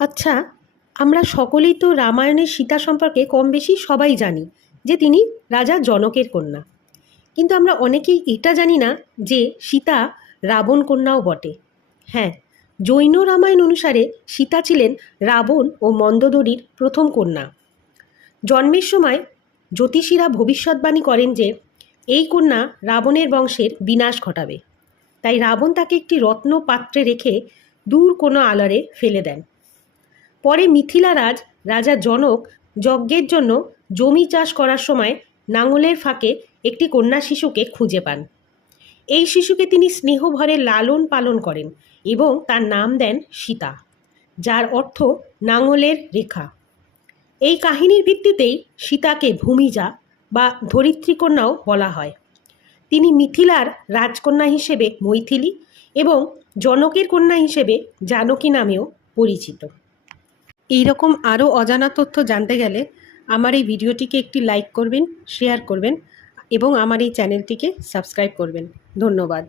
আচ্ছা, আমরা সকলেই তো রামায়ণের সীতা সম্পর্কে কম বেশি সবাই জানি যে তিনি রাজা জনকের কন্যা। কিন্তু আমরা অনেকেই এটা জানি না যে সীতা রাবণ কন্যাও বটে। হ্যাঁ, জৈন রামায়ণ অনুসারে সীতা ছিলেন রাবণ ও মন্দোদরীর প্রথম কন্যা। জন্মের সময় জ্যোতিষীরা ভবিষ্যৎবাণী করেন যে এই কন্যা রাবণের বংশের বিনাশ ঘটাবে। তাই রাবণ তাকে একটি রত্ন পাত্রে রেখে দূর কোনো আলারে ফেলে দেন। পরে মিথিলারাজ রাজা জনক যজ্ঞের জন্য জমি চাষ করার সময় নাঙলের ফাঁকে একটি কন্যা শিশুকে খুঁজে পান। এই শিশুকে তিনি স্নেহভরে লালন পালন করেন এবং তার নাম দেন সীতা, যার অর্থ নাঙলের রেখা। এই কাহিনীর ভিত্তিতেই সীতাকে ভূমিজা বা ধরিত্রীকন্যাও বলা হয়। তিনি মিথিলার রাজকন্যা হিসেবে মৈথিলী এবং জনকের কন্যা হিসেবে জানকী নামেও পরিচিত। এই রকম আরও অজানা তথ্য জানতে গেলে আমার এই ভিডিওটিকে একটি লাইক করবেন, শেয়ার করবেন এবং আমার এই চ্যানেলটিকে সাবস্ক্রাইব করবেন। ধন্যবাদ।